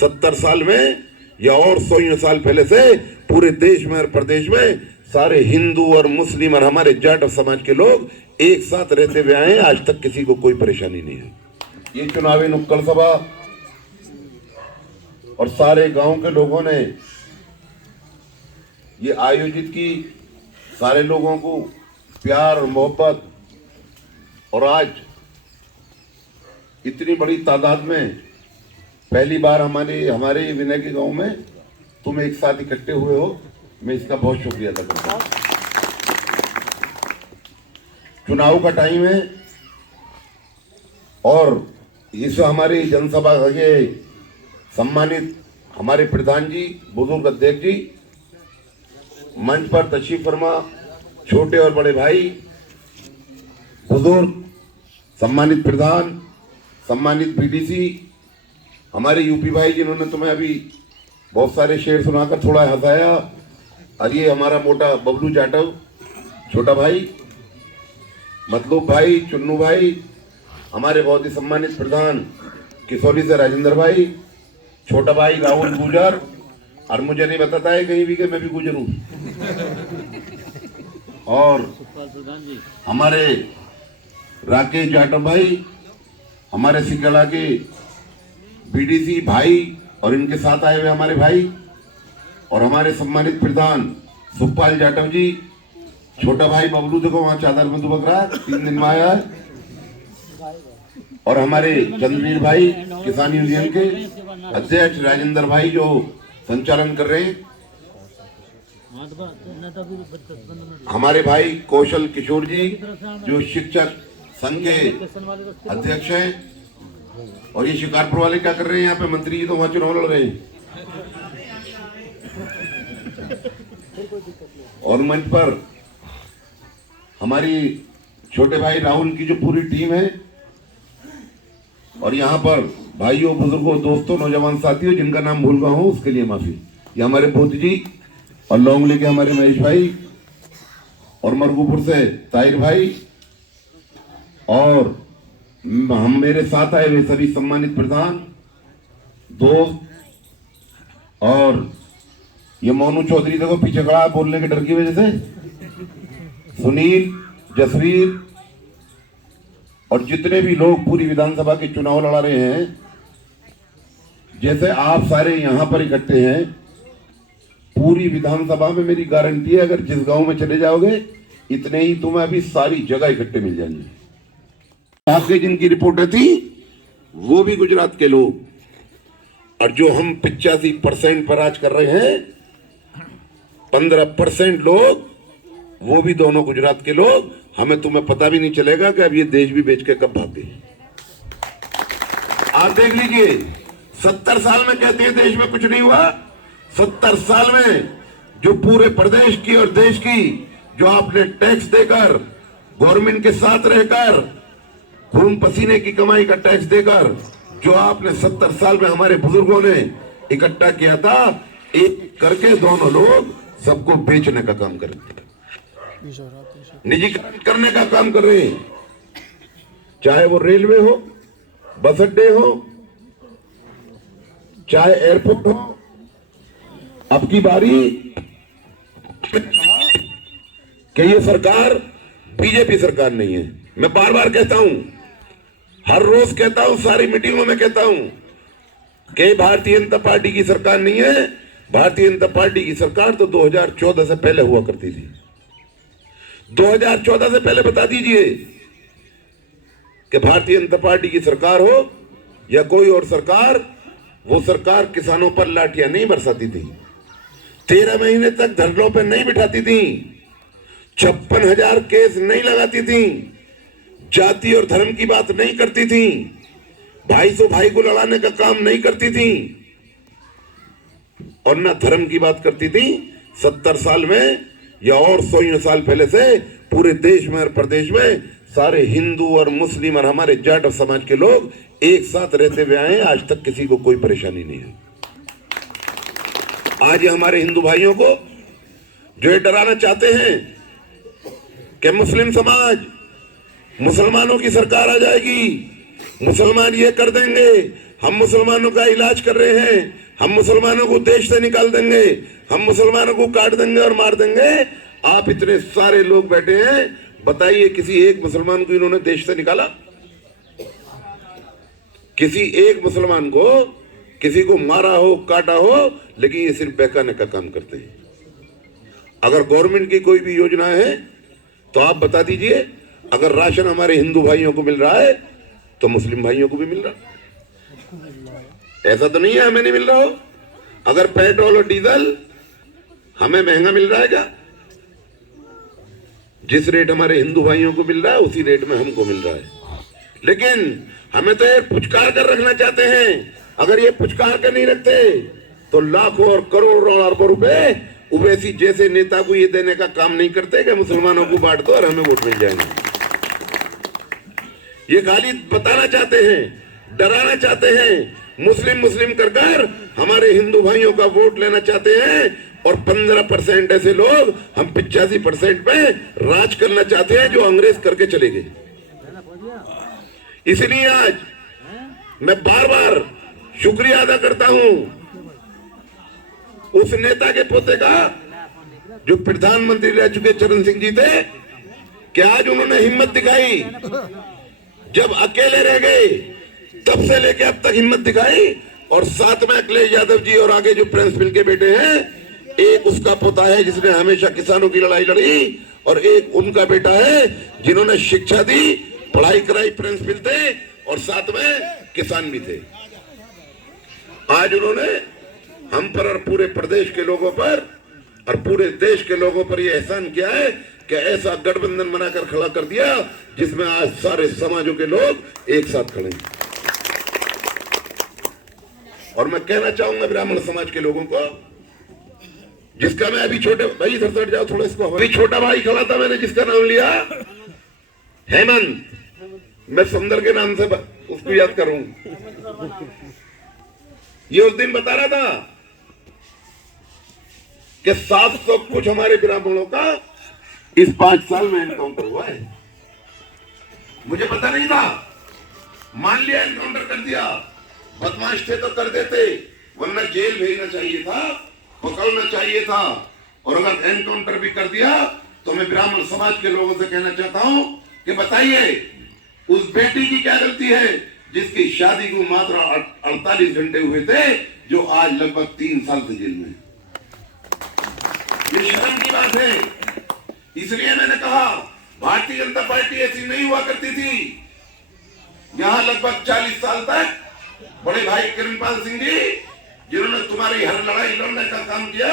70 साल में या और 100 साल पहले से पूरे देश में और प्रदेश में सारे हिंदू और मुस्लिम और हमारे जाट समाज के लोग एक साथ रहते हुए आए। आज तक किसी को कोई परेशानी नहीं है। ये चुनावी नुक्कड़ सभा और सारे गांव के लोगों ने ये आयोजित की, सारे लोगों को प्यार और मोहब्बत, और आज इतनी बड़ी तादाद में पहली बार हमारे विनय के गांव में तुम एक साथ इकट्ठे हुए हो, मैं इसका बहुत शुक्रिया अदा करता हूं। चुनाव का टाइम है और इस हमारी जनसभा के सम्मानित हमारे प्रधान जी, बुजुर्ग अध्यक्ष जी, मंच पर तशरीफ फरमा, छोटे और बड़े भाई, बुजुर्ग, सम्मानित प्रधान, सम्मानित बीडीसी, हमारे यूपी भाई जिन्होंने तुम्हें अभी बहुत सारे शेर सुनाकर थोड़ा हंसाया, और ये हमारा मोटा बबलू जाटव छोटा भाई, मतलूब भाई, चुन्नू भाई, हमारे बहुत ही सम्मानित प्रधान किशोरी से राजेंद्र भाई, छोटा भाई राहुल गुजर, और मुझे नहीं बताता है कहीं भी कि मैं भी गुजर हूं, और हमारे राकेश जाटव भाई, हमारे सिकला के बीडीसी भाई और इनके साथ आए हुए हमारे भाई, और हमारे सम्मानित प्रधान सुखपाल जाटव जी, छोटा भाई बबलू, देखो वहां चादर में दुबक रहा है, 3 दिन में आया है, और हमारे चंद्रवीर भाई किसान यूनियन के अध्यक्ष राजेंद्र भाई जो संचालन कर रहे हैं, हमारे भाई कौशल किशोर जी जो शिक्षक संघ के अध्यक्ष हैं, और ये शिकारपुर वाले क्या कर रहे हैं यहाँ पे, मंत्री जी तो वहां चुनाव लड़ रहे हैं, और मंच पर हमारी छोटे भाई राहुल की जो पूरी टीम है, और यहाँ पर भाइयों, बुजुर्गों, दोस्तों, नौजवान साथियों जिनका नाम भूल गया हूं उसके लिए माफी, ये हमारे बोध जी, और लोंगले के हमारे महेश भाई, और मरगूपुर से ताहिर भाई, और हम मेरे साथ आए हुए सभी सम्मानित प्रधान, दोस्त, और ये मोनू चौधरी देखो पीछे खड़ा बोलने के डर की वजह से, सुनील, जसवीर, और जितने भी लोग पूरी विधानसभा के चुनाव लड़ा रहे हैं, जैसे आप सारे यहां पर इकट्ठे हैं, पूरी विधानसभा में मेरी गारंटी है अगर जिस गांव में चले जाओगे इतने ही तुम्हें अभी सारी जगह इकट्ठे मिल जाएंगे। आपके जिनकी रिपोर्टें थी वो भी गुजरात के लोग, और जो हम 85% पर आज कर रहे हैं, 15% लोग वो भी दोनों गुजरात के लोग, हमें तुम्हें पता भी नहीं चलेगा कि अब ये देश भी बेच के कब भाग गए। आप देख लीजिए, 70 साल में कहते हैं देश में कुछ नहीं हुआ, 70 साल में जो पूरे प्रदेश की और देश की जो आपने टैक्स देकर, गवर्नमेंट के साथ रहकर, खून पसीने की कमाई का टैक्स देकर जो आपने 70 साल में हमारे बुजुर्गों ने इकट्ठा किया था, एक करके दोनों लोग सबको बेचने का काम कर रहे हैं, निजीकरण करने का काम कर रहे हैं, चाहे वो रेलवे हो, बस अड्डे हो, चाहे एयरपोर्ट हो। अब की बारी कि ये सरकार बीजेपी सरकार नहीं है। मैं बार बार कहता हूं, हर रोज कहता हूं, सारी मीटिंगों में कहता हूं कि भारतीय जनता पार्टी की सरकार नहीं है। भारतीय जनता पार्टी की सरकार तो 2014 से पहले हुआ करती थी। 2014 से पहले बता दीजिए कि भारतीय जनता पार्टी की सरकार हो या कोई और सरकार, वो सरकार किसानों पर लाठियां नहीं बरसाती थी, 13 महीने तक धरनों पर नहीं बिठाती थी, 56,000 केस नहीं लगाती थी, जाति और धर्म की बात नहीं करती थी, भाई से भाई को लड़ाने का काम नहीं करती थी, और न धर्म की बात करती थी। 70 साल में या और 100 साल पहले से पूरे देश में और प्रदेश में सारे हिंदू और मुस्लिम और हमारे जाट समाज के लोग एक साथ रहते हुए आए। आज तक किसी को कोई परेशानी नहीं है। आज हमारे हिंदू भाइयों को जो ये डराना चाहते हैं कि मुस्लिम समाज, मुसलमानों की सरकार आ जाएगी, मुसलमान ये कर देंगे, हम मुसलमानों का इलाज कर रहे हैं, हम मुसलमानों को देश से निकाल देंगे, हम मुसलमानों को काट देंगे और मार देंगे। आप इतने सारे लोग बैठे हैं, बताइए किसी एक मुसलमान को इन्होंने देश से निकाला? किसी एक मुसलमान को किसी को मारा हो, काटा हो, लेकिन ये सिर्फ बहकाने का काम करते हैं। अगर गवर्नमेंट की कोई भी योजना है तो आप बता दीजिए। अगर राशन हमारे हिंदू भाइयों को मिल रहा है तो मुस्लिम भाइयों को भी मिल रहा है। ऐसा तो नहीं है हमें नहीं मिल रहा हो। अगर पेट्रोल और डीजल हमें महंगा मिल रहा है क्या? जिस रेट हमारे हिंदू भाइयों को मिल रहा है उसी रेट में हमको मिल रहा है। लेकिन हमें तो ये पुचकार कर रखना चाहते हैं। अगर ये पुचकार कर नहीं रखते तो लाखों और करोड़ों और अरबों रुपए ओवैसी जैसे नेता को ये देने का काम नहीं करते कि मुसलमानों को बांट दो और हमें वोट मिल जाएंगे। ये खाली बताना चाहते हैं, डराना चाहते हैं, मुस्लिम कर कर हमारे हिंदू भाइयों का वोट लेना चाहते हैं। और 15% ऐसे लोग हम 85% पे राज करना चाहते हैं जो अंग्रेज करके चले गए। इसलिए आज मैं बार बार शुक्रिया अदा करता हूं उस नेता के पोते का जो प्रधानमंत्री रह चुके चरण सिंह जी थे, कि आज उन्होंने हिम्मत दिखाई। जब अकेले रह गए तब से लेके अब तक हिम्मत दिखाई। और साथ में अखिलेश यादव जी और आगे जो प्रिंस बिल के बेटे हैं, एक उसका पोता है जिसने हमेशा किसानों की लड़ाई लड़ी, और एक उनका बेटा है जिन्होंने शिक्षा दी, पढ़ाई कराई, प्रिंस बिल थे और साथ में किसान भी थे। आज उन्होंने हम पर और पूरे प्रदेश के लोगों पर और पूरे देश के लोगों पर यह एहसान किया है कि ऐसा गठबंधन बनाकर खड़ा कर दिया जिसमें आज सारे समाजों के लोग एक साथ खड़े हैं। और मैं कहना चाहूंगा ब्राह्मण समाज के लोगों को, जिसका मैं अभी छोटे भाई इधर से हट जाओ थोड़ा, इसको अभी छोटा भाई खड़ा था, मैंने जिसका नाम लिया हेमंत, मैं सुंदर के नाम से उसको याद करूं। ये उस दिन बता रहा था कि 700 कुछ हमारे ब्राह्मणों का इस 5 साल में एनकाउंटर हुआ है। मुझे पता नहीं था, मान लिया एनकाउंटर कर दिया, बदमाश थे तो कर देते, वरना जेल भेजना चाहिए था, पकड़ना चाहिए था। और अगर एनकाउंटर भी कर दिया तो मैं ब्राह्मण समाज के लोगों से कहना चाहता हूं कि बताइए उस बेटी की क्या गलती है जिसकी शादी को मात्र 48 घंटे हुए थे, जो आज लगभग 3 साल से जेल में। ये शर्म की बात है। इसलिए मैंने कहा भारतीय जनता पार्टी ऐसी नहीं हुआ करती थी। यहां लगभग 40 साल तक बड़े भाई किरणपाल सिंह जी, जिन्होंने तुम्हारी हर लड़ाई लड़ने का काम किया,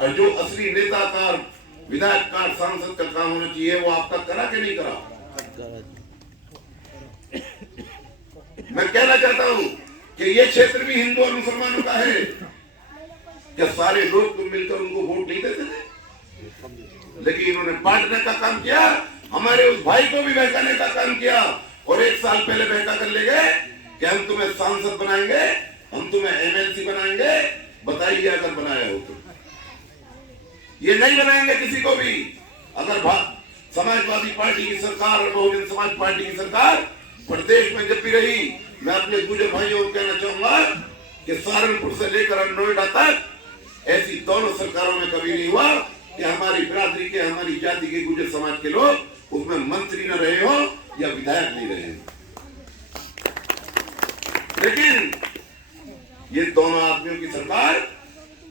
और जो असली नेता का, विधायक का, सांसद का काम होना चाहिए वो आपका करा कि नहीं करा? मैं कहना चाहता हूं कि ये क्षेत्र भी हिंदू और मुसलमानों का है। क्या सारे लोग तुम मिलकर उनको वोट नहीं देते थे? लेकिन इन्होंने बांटने का काम किया, हमारे उस भाई को भी बहकाने का काम किया। और 1 साल पहले बहका कर ले गए कि हम तुम्हें सांसद बनाएंगे, हम तुम्हें एमएलसी बनाएंगे। बताइए अगर बनाया हो तो। ये नहीं बनाएंगे किसी को भी। अगर समाजवादी पार्टी की सरकार और बहुजन समाज पार्टी की सरकार प्रदेश में जब भी रही, मैं अपने गुजर भाइयों को कहना चाहूंगा कि सहारनपुर से लेकर नोएडा तक ऐसी दोनों सरकारों में कभी नहीं हुआ कि हमारी बिरादरी के, हमारी जाति के, गुजर समाज के लोग उसमें मंत्री न रहे हो या विधायक नहीं रहे हो। लेकिन ये दोनों आदमियों की सरकार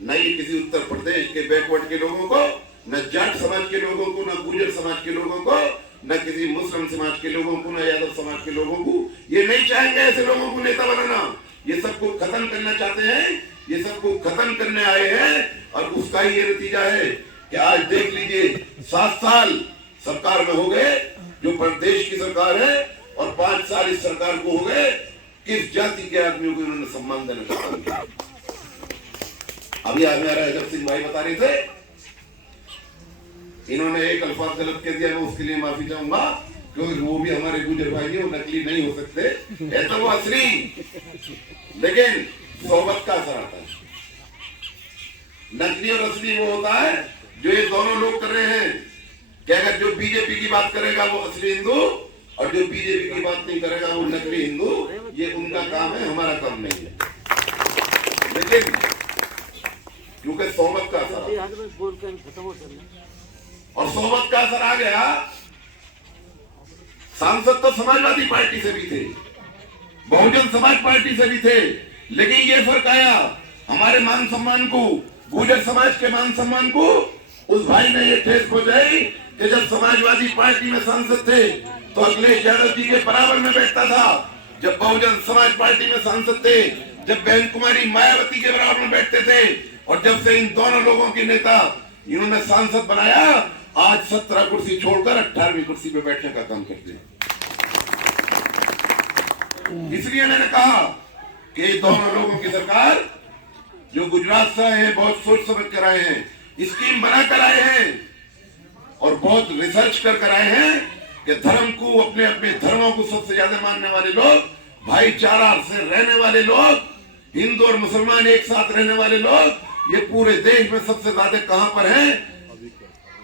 न ही किसी उत्तर प्रदेश के बैकवर्ड के लोगों को, न जाट समाज के लोगों को, न गुजर समाज के लोगों को, न किसी मुस्लिम समाज के लोगों को, न यादव समाज के लोगों को। ये नहीं चाहेंगे ऐसे लोगों को नेता बनाना। ये सबको खत्म करना चाहते हैं, ये सबको खत्म करने आए हैं। और उसका ही ये नतीजा है कि आज देख लीजिए 7 साल सरकार में हो गए जो प्रदेश की सरकार है, और 5 साल इस सरकार को हो गए। किस जाति के आदमियों को इन्होंने सम्मान देने का काम किया? अभी हमारा अजब सिंह भाई बता रहे थे, इन्होंने एक अल्फाज गलत कह दिया, मैं उसके लिए माफी चाहूंगा, क्योंकि वो भी हमारे गुजर भाई हैं, वो नकली नहीं हो सकते, है तो वो असली। लेकिन सोहबत का असर आता है। नकली और असली वो होता है जो ये दोनों लोग कर रहे हैं कि अगर जो बीजेपी की बात करेगा वो असली हिंदू, और जो बीजेपी की बात नहीं करेगा वो नकली हिंदू, ये उनका काम है, हमारा काम नहीं है। लेकिन क्योंकि सोबत का असर, और सोबत का असर आ गया, सांसद तो समाजवादी पार्टी से भी थे, बहुजन समाज पार्टी से भी थे, लेकिन ये फर्क आया हमारे मान सम्मान को, गुर्जर समाज के मान सम्मान को उस भाई ने ये ठेस पहुंचाई कि जब समाजवादी पार्टी में सांसद थे तो अखिलेश यादव जी के बराबर में बैठता था, जब बहुजन समाज पार्टी में सांसद थे, जब बहन कुमारी मायावती के बराबर में बैठते थे, और जब से इन दोनों लोगों की नेता इन्होंने सांसद बनाया, आज 17 कुर्सी छोड़कर 18वीं कुर्सी पे बैठने का काम करते हैं। इसलिए मैंने कहा कि दोनों लोगों की सरकार जो गुजरात से है, बहुत सोच समझ कर आए हैं, स्कीम बना कर आए हैं, और बहुत रिसर्च कर आए हैं कि धर्म को, अपने अपने धर्मों को सबसे ज्यादा मानने वाले लोग, भाईचारा से रहने वाले लोग, हिंदू और मुसलमान एक साथ रहने वाले लोग, ये पूरे देश में सबसे ज्यादा कहां पर हैं?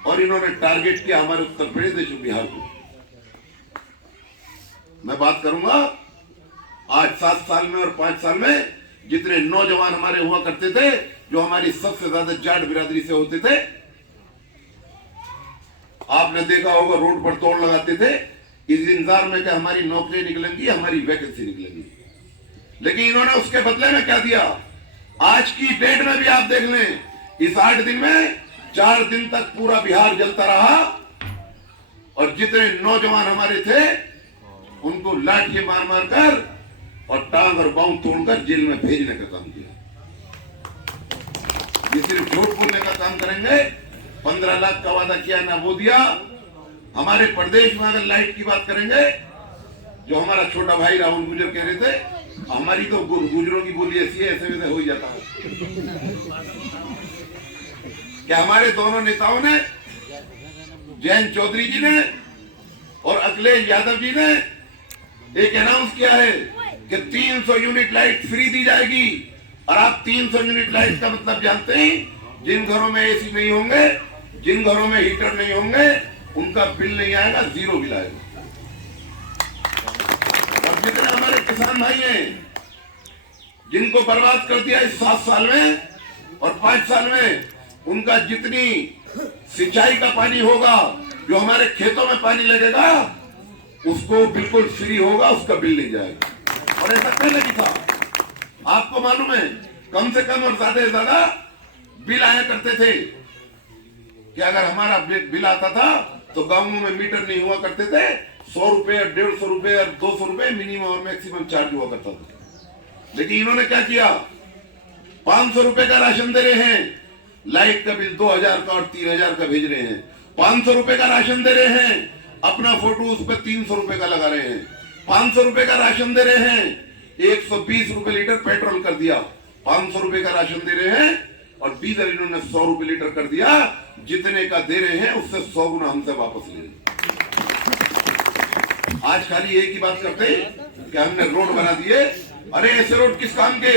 और इन्होंने टारगेट किया हमारे उत्तर प्रदेश और बिहार को। मैं बात करूंगा आज 7 साल में और 5 साल में जितने नौजवान हमारे हुआ करते थे, जो हमारी सबसे ज्यादा जाट बिरादरी से होते थे, आपने देखा होगा रोड पर तोड़ लगाते थे इस इंतजार में कि हमारी नौकरी निकलेंगी, हमारी वैकेंसी निकलेगी। लेकिन इन्होंने उसके बदले में क्या दिया? आज की डेट में भी आप देख लें, इस 8 दिन में 4 दिन तक पूरा बिहार जलता रहा, और जितने नौजवान हमारे थे उनको लाठी मार मार कर और टांग और बांह तोड़कर जेल में भेजने का काम किया। ये सिर्फ झूठ बोलने का काम करेंगे। 15 लाख का वादा किया ना वो दिया। हमारे प्रदेश में अगर लाइट की बात करेंगे, जो हमारा छोटा भाई राहुल गुजर कह रहे थे, हमारी तो गुजरों की बोली ऐसी है, ऐसे वैसे हो ही जाता है। क्या हमारे दोनों नेताओं ने, जयंत चौधरी जी ने और अखिलेश यादव जी ने एक अनाउंस किया है कि 300 यूनिट लाइट फ्री दी जाएगी। और आप 300 यूनिट लाइट का मतलब जानते हैं? जिन घरों में एसी नहीं होंगे, जिन घरों में हीटर नहीं होंगे, उनका बिल नहीं आएगा, 0 बिल आएगा। और जितने हमारे किसान भाई हैं जिनको बर्बाद कर दिया इस 7 साल में और 5 साल में, उनका जितनी सिंचाई का पानी होगा, जो हमारे खेतों में पानी लगेगा, उसको बिल्कुल फ्री होगा, उसका बिल नहीं जाएगा। और ऐसा पहले भी था, आपको मालूम है, कम से कम और ज्यादा से ज्यादा बिल आया करते थे कि अगर हमारा बिल आता था तो गांवों में मीटर नहीं हुआ करते थे, 100 रुपए, 150 रुपए और 200 रुपए मिनिमम और मैक्सिमम चार्ज हुआ करता था। लेकिन इन्होंने क्या किया? 500 रुपए का राशन दे रहे हैं, लाइट का बिल 2000 का और 3000 का भेज रहे हैं। 500 रुपए का राशन दे रहे हैं, अपना फोटो उस पर 300 रुपए का लगा रहे हैं। 500 रुपए का राशन दे रहे हैं, 120 रुपए लीटर पेट्रोल कर दिया। 500 रुपए का राशन दे रहे हैं और डीजल इन्होंने 100 रुपए लीटर कर दिया। जितने का दे रहे हैं उससे 100 गुना हमसे वापस ले रहे। आज खाली एक ही बात करते हैं कि हमने रोड बना दिए। अरे ऐसे रोड किस काम के?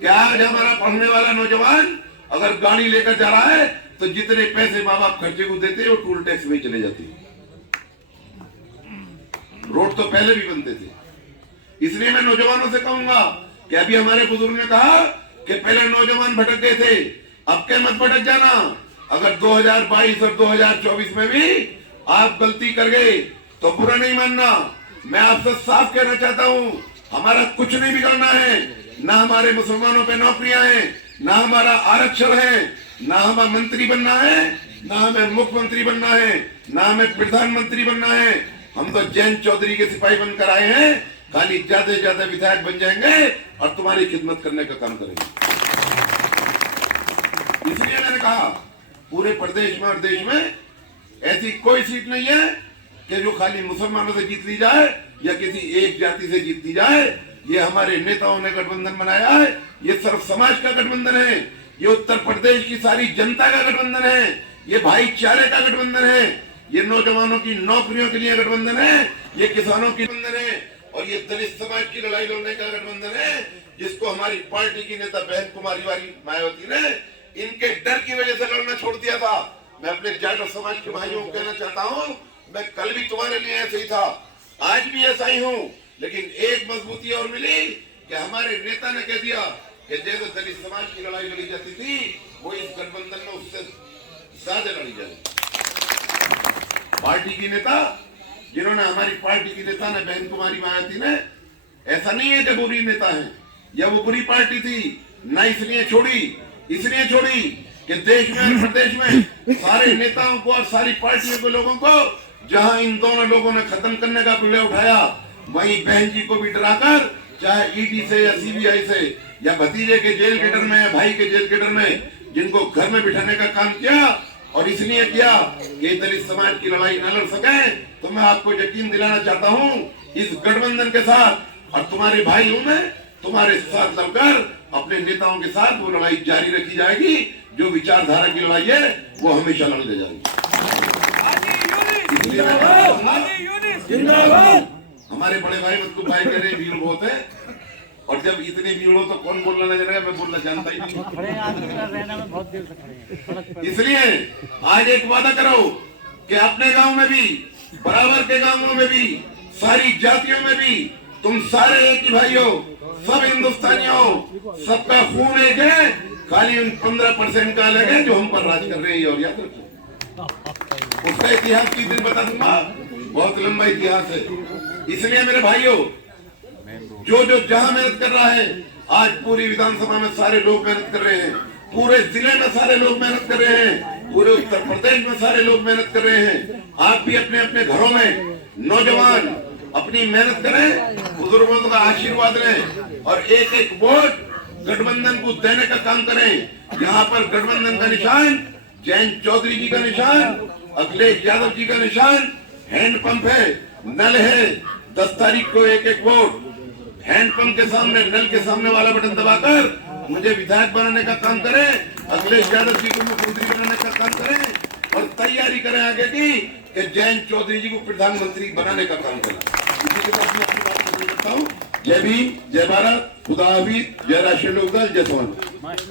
क्या आज हमारा पढ़ने वाला नौजवान अगर गाड़ी लेकर जा रहा है तो जितने पैसे माँ बाप खर्चे को देते हैं वो टूल टैक्स में चले जाते हैं। रोड तो पहले भी बनते थे। इसलिए मैं नौजवानों से कहूंगा कि अभी हमारे बुजुर्ग ने कहा कि पहले नौजवान भटक गए थे, अब क्या मत भटक जाना। अगर 2022 और 2024 में भी आप गलती कर गए तो बुरा नहीं मानना। मैं आपसे साफ कहना चाहता हूं, हमारा कुछ नहीं बिगड़ना है। ना हमारे मुसलमानों पे नौकरियां हैं, ना हमारा आरक्षण है, ना हमें मंत्री बनना है, ना हमें मुख्यमंत्री बनना है, ना हमें प्रधानमंत्री बनना है। हम तो जयंत चौधरी के सिपाही बनकर आए हैं। खाली ज्यादा से ज्यादा विधायक बन जाएंगे और तुम्हारी खिदमत करने का काम करेंगे। इसलिए मैंने कहा पूरे प्रदेश में और देश में ऐसी कोई सीट नहीं है कि जो खाली मुसलमानों से जीत ली जाए या किसी एक जाति से जीत ली जाए। ये हमारे नेताओं ने गठबंधन बनाया है, ये सर्व समाज का गठबंधन है, ये उत्तर प्रदेश की सारी जनता का गठबंधन है, ये भाईचारे का गठबंधन है, ये नौजवानों की नौकरियों के लिए गठबंधन है, ये किसानों की गठबंधन है, और ये दलित समाज की लड़ाई लड़ने का गठबंधन है, जिसको हमारी पार्टी की नेता बहन कुमारी मायावती ने इनके डर की वजह से लड़ना छोड़ दिया था। मैं अपने जाट समाज के भाइयों को कहना चाहता हूं, मैं कल भी तुम्हारे लिए ऐसे ही था। आज भी ऐसा ही हूं, लेकिन एक मजबूती और मिली कि हमारे नेता ने कह दिया कि जैसे दलित समाज की लड़ाई लड़ी जाती थी, वो इस गठबंधन में उससे ज्यादा लड़ी जाएगी। पार्टी की नेता जिन्होंने, हमारी पार्टी की नेता ने, बहन कुमारी मायावती ने, ऐसा नहीं है कि बुरी नेता है या वो बुरी पार्टी थी ना, इसलिए छोड़ी कि देश में और प्रदेश में सारे नेताओं को और सारी पार्टियों के लोगों को जहां इन दोनों लोगों ने खत्म करने का प्ले उठाया, वहीं बहन जी को भी डराकर, चाहे ईडी से या सीबीआई से या भतीजे के जेल के डर में या भाई के जेल के डर में, जिनको घर में बिठाने का काम किया और इसलिए किया कि दलित समाज की लड़ाई न लड़ सके। तो मैं आपको यकीन दिलाना चाहता हूं, इस गठबंधन के साथ, और तुम्हारे भाई हूं मैं, तुम्हारे साथ लड़कर अपने नेताओं के साथ वो लड़ाई जारी रखी जाएगी। जो विचारधारा की लड़ाई है वो हमेशा लड़ते जाएगी। हमारे बड़े भाई मतलब भाई कह रहे भीड़ बहुत है, और जब इतनी भीड़ हो तो कौन बोलना नहीं जाएगा, मैं बोलना जानता ही नहीं। इसलिए आज एक वादा करो कि अपने गांव में भी, बराबर के गांवों में भी, सारी जातियों में भी तुम सारे एक ही भाई हो, सब हिंदुस्तानी हो, सबका खून एक है, खाली उन 15% का अलग है जो हम पर राज कर रहे हैं। और याद रखो, उसका इतिहास किस दिन बता दूंगा, बहुत लंबा इतिहास है। इसलिए मेरे भाइयों, जो जहां मेहनत कर रहा है, आज पूरी विधानसभा में सारे लोग मेहनत कर रहे हैं, पूरे जिले में सारे लोग मेहनत कर रहे हैं, पूरे उत्तर प्रदेश में सारे लोग मेहनत कर रहे हैं। आप भी अपने अपने घरों में नौजवान अपनी मेहनत करें, बुजुर्गों का आशीर्वाद लें और एक एक वोट गठबंधन को देने का काम करें। यहाँ पर गठबंधन का निशान जयंत चौधरी जी का निशान, अखिलेश यादव जी का निशान हैंडपंप है, नल है। 10 तारीख को एक एक वोट हैंडपंप के सामने, नल के सामने वाला बटन दबाकर मुझे विधायक बनाने का काम करें, अखिलेश यादव जी को मुख्यमंत्री बनाने का काम करें, और तैयारी करें आगे की कि जयंत चौधरी जी को प्रधानमंत्री बनाने का काम करें। इसी के साथ मैं अपनी बात खत्म करता हूँ। जय भीम, जय भारत, खुदा हाफिज, जय राष्ट्रीय लोकदल, जय समाज।